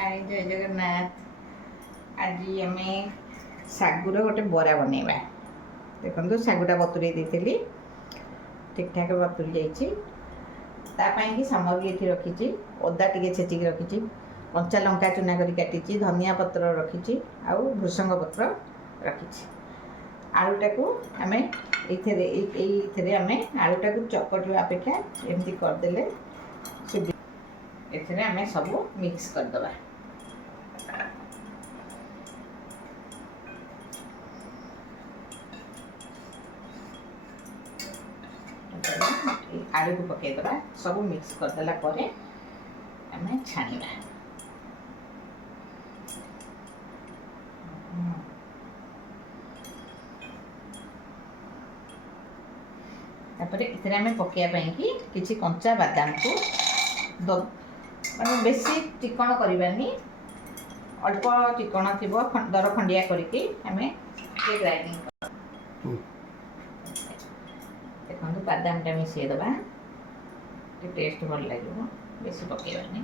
हाय जय जगन्नाथ। आज आम सागुर गोटे बरा बनवा। देखो सागुटा बतुरे देती ठीक ठाक बतुरी जाइए। सामग्री ये रखी अदा टे छेचिक रखी कंचा लंका चूना कर काटी धनिया पत्र रखी आउ भृसंग पत्र रखी आलूटा को आम ये आलूटा को चकटा अपेक्षा एमती करदे एथिरे आम सब मिक्स करदबा। आलू को पकईदबा सब मिक्स करदेला परे आम छाणीबा। तापर इतने आम पकईया कि कंचा बादाम को माने बेसी चिकन करवानी अल्प चिकन थी दर खंडिया करके ग्राइंडिंग देखो बादामटा मिसेदबा टेस्ट भल लगे बेसी पकईबानी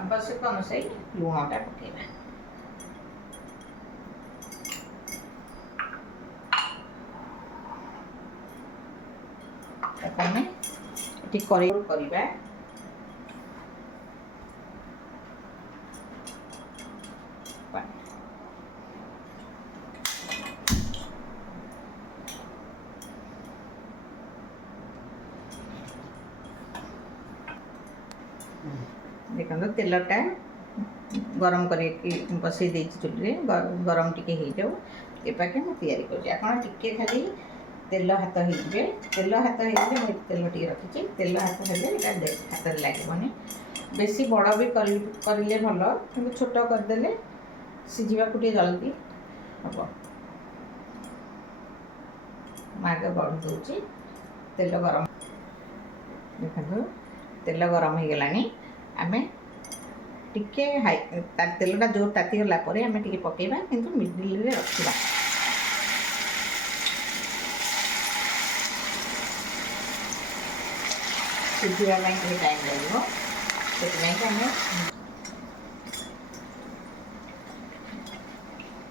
आवश्यक अनुसार लुणटा पकईबा। करवा देखो तेलटा गरम कर बसई दे चुल्ली गरम टी हो जाऊ एपाके मुझे टे खाली तेल हाथ होइबे तेल हाथ हो तेल टी रखी तेल हाथ हेल्ले हाथ लगे बेसी बड़ भी करें भल कि छोट करदे सीझा को जल्दी हम आगे बढ़ी दूची तेल गरम देखो तेल गरम हो गला आम टिके हाई तेलटा जोर ताती गला आम टे पकईबा किंतु मिडिल रे रखा सीझा टाइम लगे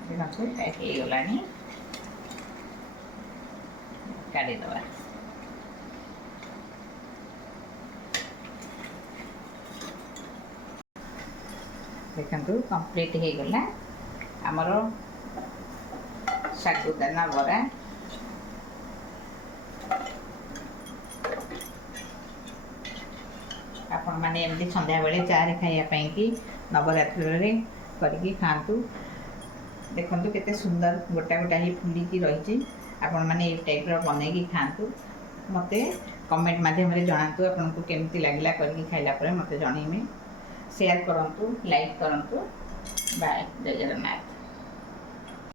से पैक हो गला काढ़ीदबा। देखु कंप्लीट हो गला आमर सागुदाना बरा। आपण मैंने एमती संध्या बेले चारे खायापाई कि नवरात्रि करके खातु। देखो केते सुंदर गोटा गोटा ही फुलिकी रही आपण मैंने ये टाइप बनईकी खातु। मते कमेंट माध्यम जनातु आपको केमती लगला करके खाइला परे मते जनइमे। शेयर करंतु लाइक करंतु। बाय जय जगन्नाथ।